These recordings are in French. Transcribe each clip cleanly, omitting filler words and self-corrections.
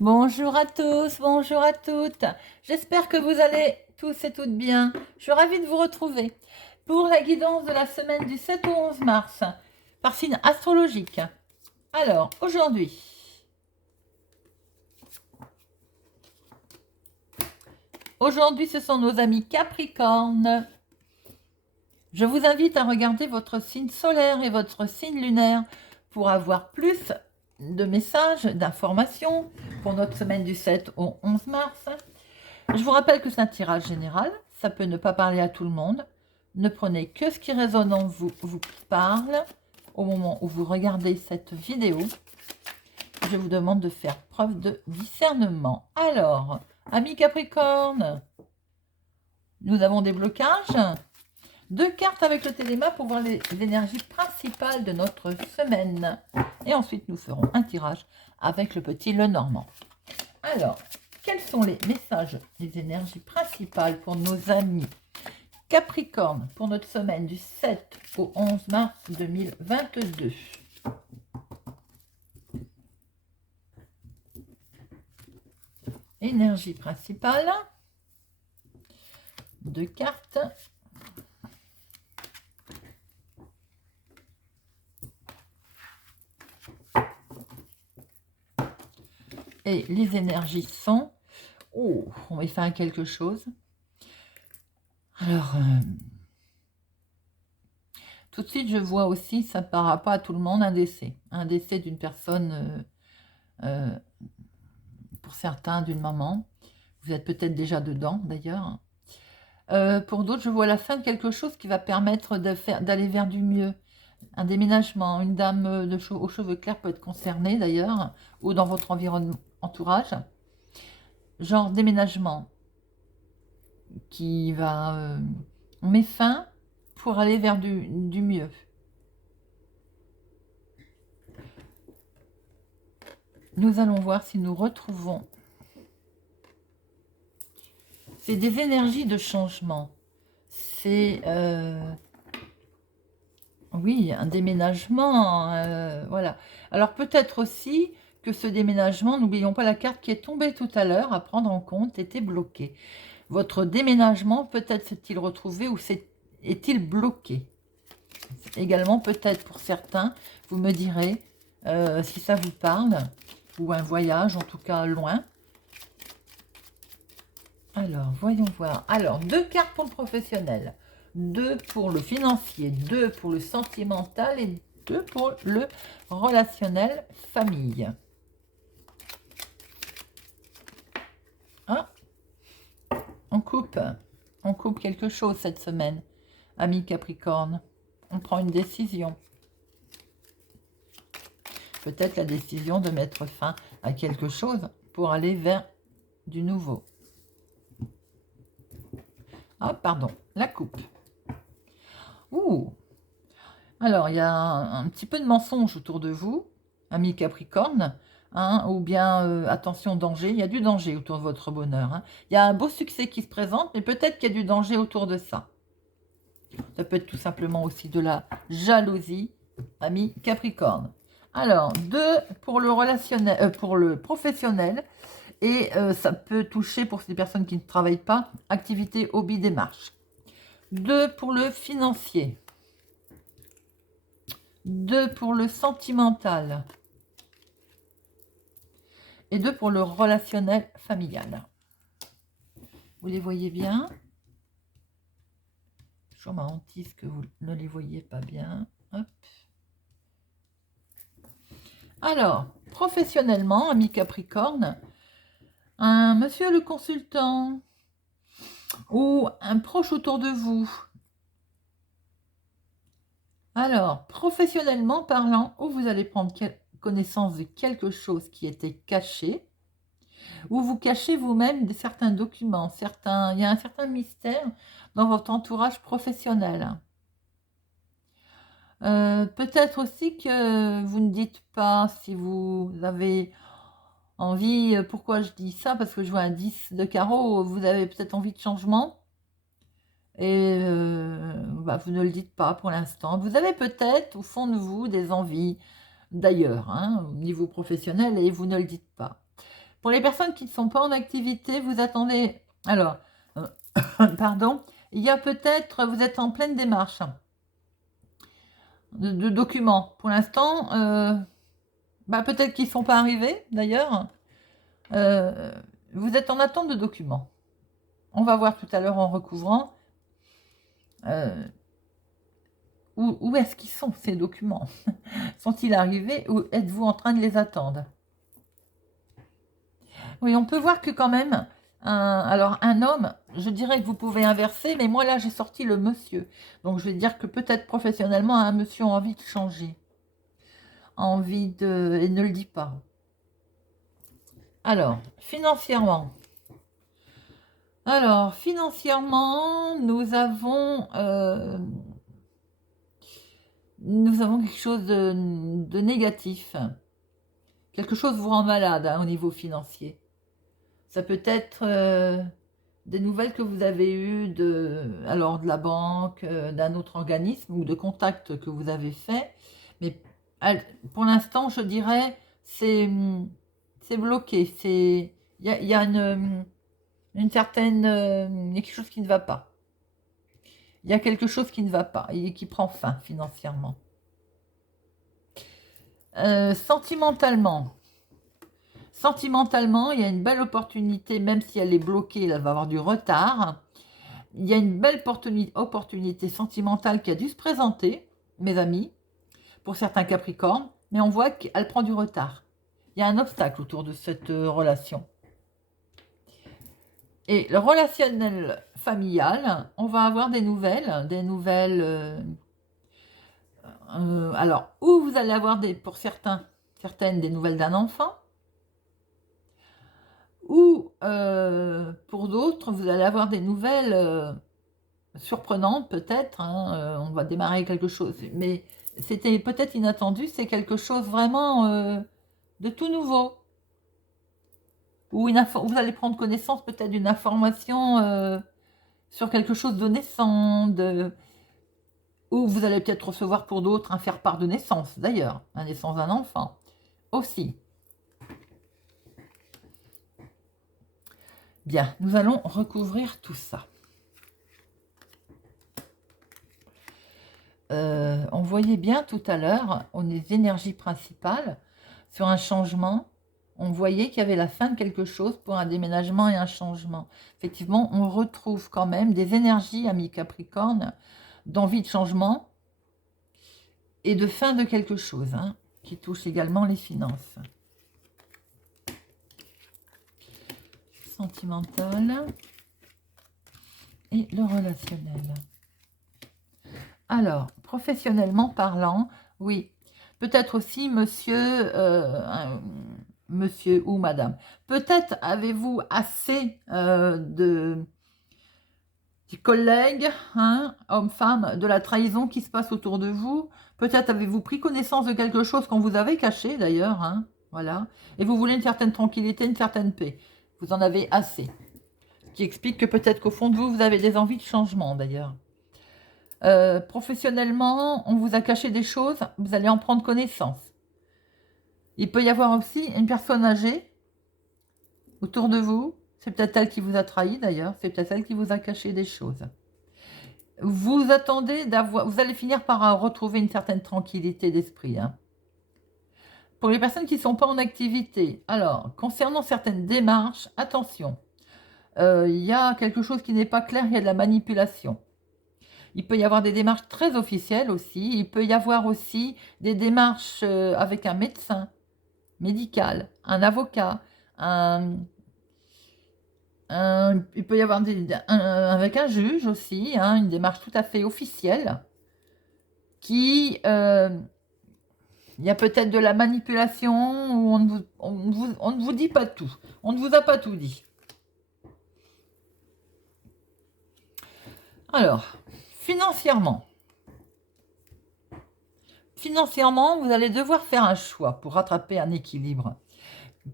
Bonjour à tous, bonjour à toutes. J'espère que vous allez tous et toutes bien. Je suis ravie de vous retrouver pour la guidance de la semaine du 7 au 11 mars par signe astrologique. Alors, aujourd'hui, ce sont nos amis Capricorne. Je vous invite à regarder votre signe solaire et votre signe lunaire pour avoir plus de messages, d'informations pour notre semaine du 7 au 11 mars. Je vous rappelle que c'est un tirage général, ça peut ne pas parler à tout le monde. Ne prenez que ce qui résonne en vous, vous parle au moment où vous regardez cette vidéo. Je vous demande de faire preuve de discernement. Alors, amis Capricorne, nous avons des blocages. 2 cartes avec le téléma pour voir les énergies principales de notre semaine. Et ensuite, nous ferons un tirage avec le petit Lenormand. Alors, quels sont les messages, les énergies principales pour nos amis Capricorne pour notre semaine du 7 au 11 mars 2022? Énergie principale. 2 cartes. Et les énergies sont... Oh, on va y faire quelque chose. Alors, tout de suite, je vois aussi, ça ne parlera pas à tout le monde, un décès. Un décès d'une personne, pour certains, d'une maman. Vous êtes peut-être déjà dedans, d'ailleurs. Pour d'autres, je vois la fin de quelque chose qui va permettre d'aller vers du mieux. Un déménagement, une dame aux cheveux clairs peut être concernée, d'ailleurs, ou dans votre entourage. Genre déménagement qui va... on met fin pour aller vers du mieux. Nous allons voir si nous retrouvons... C'est des énergies de changement. C'est... oui, un déménagement. Voilà. Alors peut-être aussi que ce déménagement, n'oublions pas la carte qui est tombée tout à l'heure, à prendre en compte, était bloquée. Votre déménagement, peut-être s'est-il retrouvé ou est-il bloqué? Également, peut-être pour certains, vous me direz si ça vous parle, ou un voyage, en tout cas loin. Alors, voyons voir. Alors, 2 cartes pour le professionnel, 2 pour le financier, 2 pour le sentimental et 2 pour le relationnel famille. Hein? On coupe quelque chose cette semaine, ami Capricorne. On prend une décision. Peut-être la décision de mettre fin à quelque chose pour aller vers du nouveau. Ah, pardon, la coupe. Ouh! Alors, il y a un petit peu de mensonge autour de vous, ami Capricorne, hein, ou bien, attention, danger. Il y a du danger autour de votre bonheur. Hein. Il y a un beau succès qui se présente, mais peut-être qu'il y a du danger autour de ça. Ça peut être tout simplement aussi de la jalousie, ami Capricorne. Alors, 2 pour le relationnel, pour le professionnel, et ça peut toucher, pour ces personnes qui ne travaillent pas, activité, hobby, démarche. 2 pour le financier. 2 pour le sentimental. Et 2 pour le relationnel familial. Vous les voyez bien? Je ma hantise que vous ne les voyez pas bien. Hop. Alors, professionnellement, ami Capricorne, un monsieur le consultant ou un proche autour de vous. Alors, professionnellement parlant, où vous allez prendre connaissance de quelque chose qui était caché, ou vous cachez vous-même certains documents, il y a un certain mystère dans votre entourage professionnel. Peut-être aussi que vous ne dites pas si vous avez envie, pourquoi je dis ça? Parce que je vois un 10 de carreau, vous avez peut-être envie de changement. Et vous ne le dites pas pour l'instant. Vous avez peut-être au fond de vous des envies d'ailleurs, hein, au niveau professionnel, et vous ne le dites pas. Pour les personnes qui ne sont pas en activité, vous attendez... Alors, pardon, il y a peut-être... Vous êtes en pleine démarche de documents. Pour l'instant, peut-être qu'ils ne sont pas arrivés, d'ailleurs. Vous êtes en attente de documents. On va voir tout à l'heure en recouvrant où est-ce qu'ils sont, ces documents. Sont-ils arrivés ou êtes-vous en train de les attendre? Oui, on peut voir que quand même, alors un homme, je dirais que vous pouvez inverser, mais moi là j'ai sorti le monsieur. Donc je vais dire que peut-être professionnellement un monsieur a envie de changer. Et ne le dit pas. Alors, financièrement. Alors, financièrement, nous avons quelque chose de négatif. Quelque chose vous rend malade au niveau financier. Ça peut être des nouvelles que vous avez eues de la banque, d'un autre organisme ou de contacts que vous avez fait. Mais pour l'instant, je dirais, c'est bloqué. Il y a une certaine... il y a quelque chose qui ne va pas. Il y a quelque chose qui ne va pas et qui prend fin financièrement. Sentimentalement, il y a une belle opportunité, même si elle est bloquée, elle va avoir du retard. Il y a une belle opportunité sentimentale qui a dû se présenter, mes amis, pour certains Capricornes, mais on voit qu'elle prend du retard. Il y a un obstacle autour de cette relation. Et le relationnel familial, on va avoir des nouvelles, alors, où vous allez avoir pour certaines des nouvelles d'un enfant, ou pour d'autres, vous allez avoir des nouvelles surprenantes peut-être, on va démarrer quelque chose, mais c'était peut-être inattendu, c'est quelque chose vraiment de tout nouveau. Ou vous allez prendre connaissance peut-être d'une information sur quelque chose de naissant, ou vous allez peut-être recevoir pour d'autres un faire-part de naissance, d'ailleurs, la naissance d'un enfant, aussi. Bien, nous allons recouvrir tout ça. On voyait bien tout à l'heure, on est énergies principales, sur un changement, on voyait qu'il y avait la fin de quelque chose pour un déménagement et un changement. Effectivement, on retrouve quand même des énergies, amis Capricorne, d'envie de changement et de fin de quelque chose, qui touche également les finances. Sentimental et le relationnel. Alors, professionnellement parlant, oui, peut-être aussi monsieur ou madame. Peut-être avez-vous assez de collègues, hommes-femmes, de la trahison qui se passe autour de vous. Peut-être avez-vous pris connaissance de quelque chose qu'on vous avait caché d'ailleurs, voilà. Et vous voulez une certaine tranquillité, une certaine paix. Vous en avez assez. Ce qui explique que peut-être qu'au fond de vous, vous avez des envies de changement d'ailleurs. Professionnellement, on vous a caché des choses, vous allez en prendre connaissance. Il peut y avoir aussi une personne âgée autour de vous, c'est peut-être elle qui vous a trahi d'ailleurs, c'est peut-être elle qui vous a caché des choses. Vous attendez vous allez finir par retrouver une certaine tranquillité d'esprit. Pour les personnes qui ne sont pas en activité, alors, concernant certaines démarches, attention, il y a quelque chose qui n'est pas clair, il y a de la manipulation. Il peut y avoir des démarches très officielles aussi. Il peut y avoir aussi des démarches avec un médecin médical, un avocat, il peut y avoir avec un juge aussi, une démarche tout à fait officielle qui... il y a peut-être de la manipulation où on ne vous dit pas tout. On ne vous a pas tout dit. Alors... Financièrement, vous allez devoir faire un choix pour rattraper un équilibre.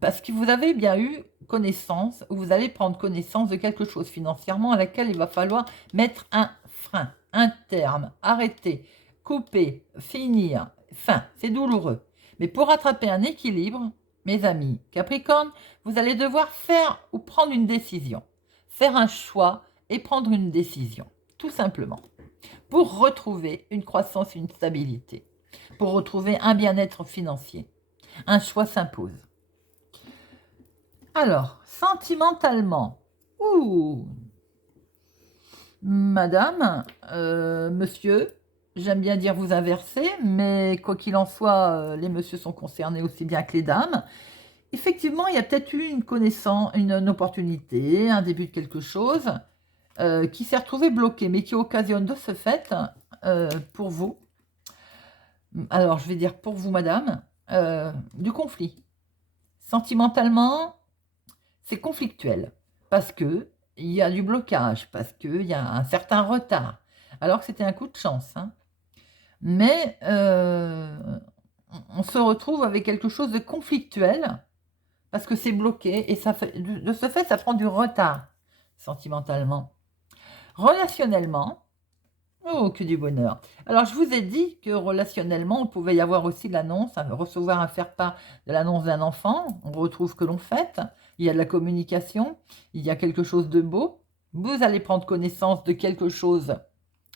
Parce que vous avez bien eu connaissance, ou vous allez prendre connaissance de quelque chose financièrement à laquelle il va falloir mettre un frein, un terme, arrêter, couper, finir. Fin, c'est douloureux. Mais pour rattraper un équilibre, mes amis Capricorne, vous allez devoir faire ou prendre une décision. Faire un choix et prendre une décision, tout simplement. Pour retrouver une croissance, une stabilité. Pour retrouver un bien-être financier. Un choix s'impose. Alors, sentimentalement, madame, monsieur, j'aime bien dire vous inverser, mais quoi qu'il en soit, les messieurs sont concernés aussi bien que les dames. Effectivement, il y a peut-être eu une connaissance, une opportunité, un début de quelque chose qui s'est retrouvé bloqué, mais qui occasionne de ce fait, pour vous, alors je vais dire pour vous, madame, du conflit. Sentimentalement, c'est conflictuel, parce que il y a du blocage, parce qu'il y a un certain retard, alors que c'était un coup de chance. Hein. Mais on se retrouve avec quelque chose de conflictuel, parce que c'est bloqué, et ça fait, de ce fait, ça prend du retard, sentimentalement. Relationnellement, oh, que du bonheur. Alors, je vous ai dit que relationnellement, on pouvait y avoir aussi l'annonce, recevoir un faire-part de l'annonce d'un enfant. On retrouve que l'on fait. Il y a de la communication. Il y a quelque chose de beau. Vous allez prendre connaissance de quelque chose.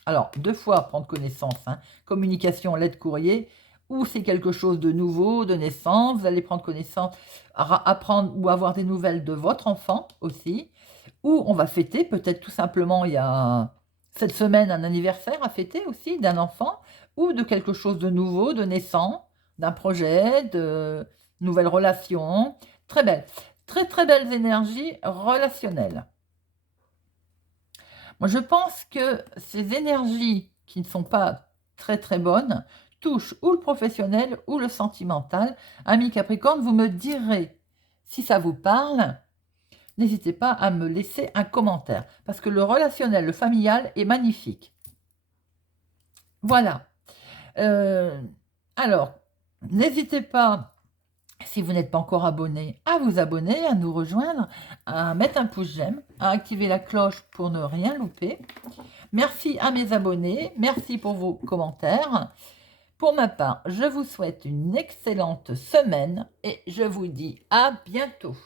Alors, 2 fois prendre connaissance. Hein. Communication, lettre, courrier. Ou c'est quelque chose de nouveau, de naissance. Vous allez prendre connaissance, apprendre ou avoir des nouvelles de votre enfant aussi. Ou on va fêter, peut-être tout simplement, il y a cette semaine un anniversaire à fêter aussi d'un enfant ou de quelque chose de nouveau, de naissant, d'un projet, de nouvelles relations. Très belle. Très très belles énergies relationnelles. Moi, je pense que ces énergies qui ne sont pas très très bonnes touchent ou le professionnel ou le sentimental. Amis Capricorne, vous me direz si ça vous parle. N'hésitez pas à me laisser un commentaire parce que le relationnel, le familial est magnifique. Voilà. Alors, n'hésitez pas, si vous n'êtes pas encore abonné, à vous abonner, à nous rejoindre, à mettre un pouce j'aime, à activer la cloche pour ne rien louper. Merci à mes abonnés, merci pour vos commentaires. Pour ma part, je vous souhaite une excellente semaine et je vous dis à bientôt.